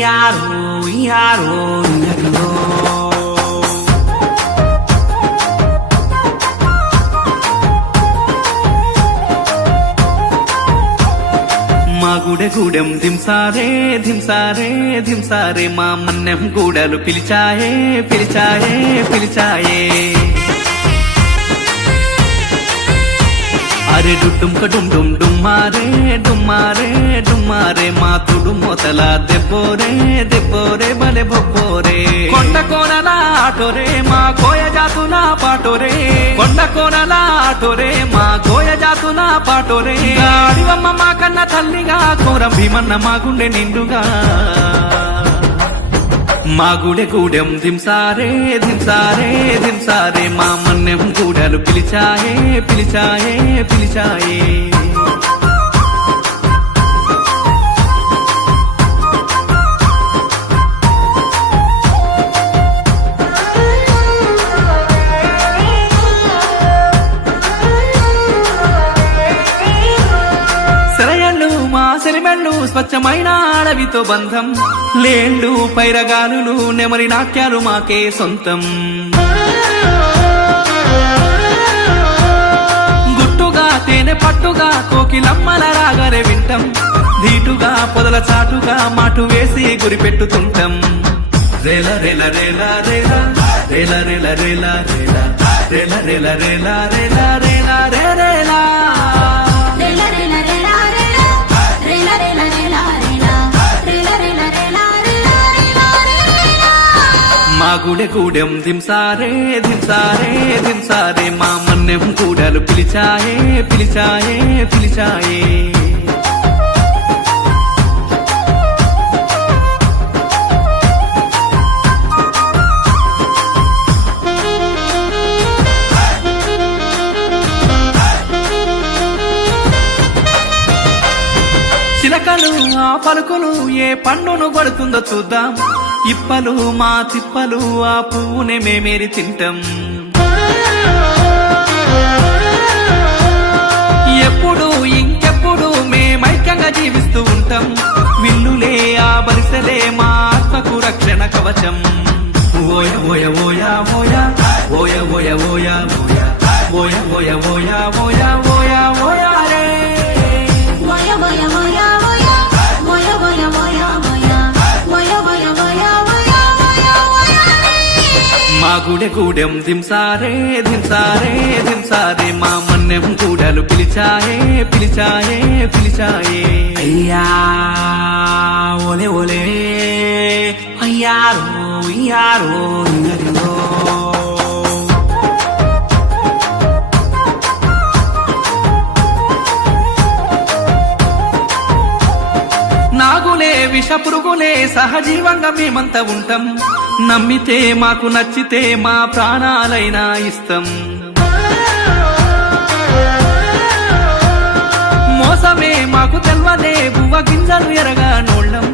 arrow arrow arrow మా గూడెం దింసారే ధింసారే ధింసారే మా మన్నెం గూడలు పిలిచాయే పిలిచాయే పిలిచాయే అరే డుమ్క డుమ్ డుమ్ డుమ్మారే డుమ్మారే డుమ్మారే మా తుడు మొతల దెబ్బోరే దెబ్బోరే బలె బొబ్బోరే కొండ కోనల ఆటోరే మా కోయ జాతుల పాటోరే కొండ కోనల ఆటోరే మా కోయ జాతుల పాటోరే అడివమ్మ మా కన్న తల్లిగా కోరం భీమన్న మా గుండె నిండుగా మా గూడెం దింసారే దింసారే దింసారే మా మన్నెం గూడలు పిలిచాయే పిలిచాయే పిలిచాయే సెలిమెళ్ళు స్వచ్ఛమైన అడవితో బంధం లేళ్ళు పైరగాలులు నెమరి నాట్యాలు మాకే సొంతం గుట్టుగా తేనె పట్టుగా కోకిలమ్మల రాగరే వింటం ధీటుగా పొదల చాటుగా మాటు వేసి గురిపెట్టుతుంటాం రేల రేల రేల రేల రేల రేల రేల రేల రేల రేల రేల రేల రేల రేలా మా గూడెం దింసారే దింసారే దింసారే మా మన్నెం గూడలు పిలిచాయే పిలిచాయే పిలిచాయే చిలకలు ఆ పలుకులు ఏ పండును కొడుతుందో చూద్దాం ఇప్పలు మా తిప్పలు ఆ పువ్వునే మేమేరి తింటాం ఎప్పుడు ఇంకెప్పుడు మేమైక్యంగా జీవిస్తూ ఉంటాం విల్లులే ఆ బరిసెలే మా ఆత్మకు రక్షణ కవచం ఓయ ఓయ ఓయ ఓయ ఓయ ఓయ ఓయ ఓయ ఓయ ఓయ ఓయ ఓయ ఓయ రే ఓయ ఓయ ఓయ మా గూడెం దింసారే దింసారే దింసారే మా మన్నెం గూడలు పిలిచాయే పిలిచాయే పిలిచాయే అయ్యా ఓలే ఓలే అయ్యారో యారో యారో నాగులే విష పురుగులే సహజీవంగా మేమంతా ఉంటాం నమ్మితే మాకు నచ్చితే మా ప్రాణాలైనా ఇస్తాం మోసమే మాకు తెల్వదే బువ్వ గింజలు ఎరగా నోళ్ళం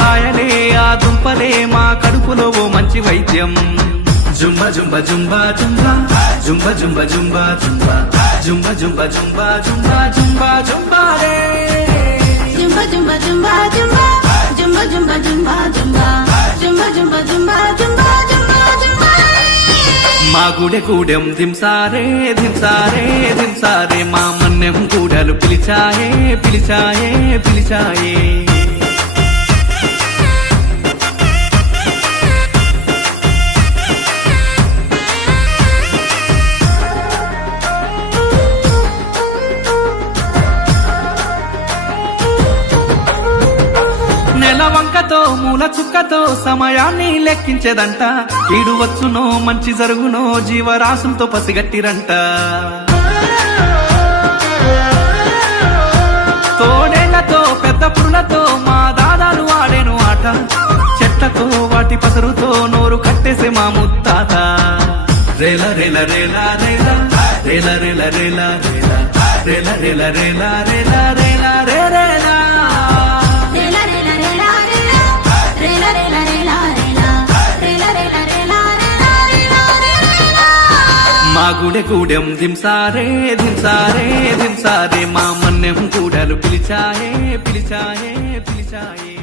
కాయలే ఆ దుంపలే మా కడుపులో ఓ మంచి వైద్యం జుంబ జుంబ జుంబ జుంబ జుంబ జుంబ జుంబ జుంబ జుంబ జుంబ జుంబ జుంబ జుంబ జుంబ రే జుంబ జుంబ జుంబ జుంబ జుంబ జుంబ జుంబ జుంబ జుంబ జుంబ జుంబ జుంబ జుంబ జుంబ మా గూడెం దింసారే దింసారే దింసారే మా మన్నెం గూడలు పిలిచాయే పిలిచాయే పిలిచాయే నెలవంకతో మూల చుక్కతో సమయాన్ని లెక్కించేదంట ఈడు వచ్చునో మంచి జరుగునో జీవరాశులతో పసిగట్టిరంట తోడేళ్లతో పెద్ద పురులతో మా దాదాలు ఆడేను ఆట చెట్లతో వాటి పసరుతో నోరు కట్టేసే మా ముత్తాత రేల రేల రేల రేల రేల రేల రేల రేల రేల రేల రేల రేల రేల మా గూడెం దింసారే దింసారే దింసారే మా మన్నెం గూడలు పిలిచాయే పిలిచాయే పిలిచాయే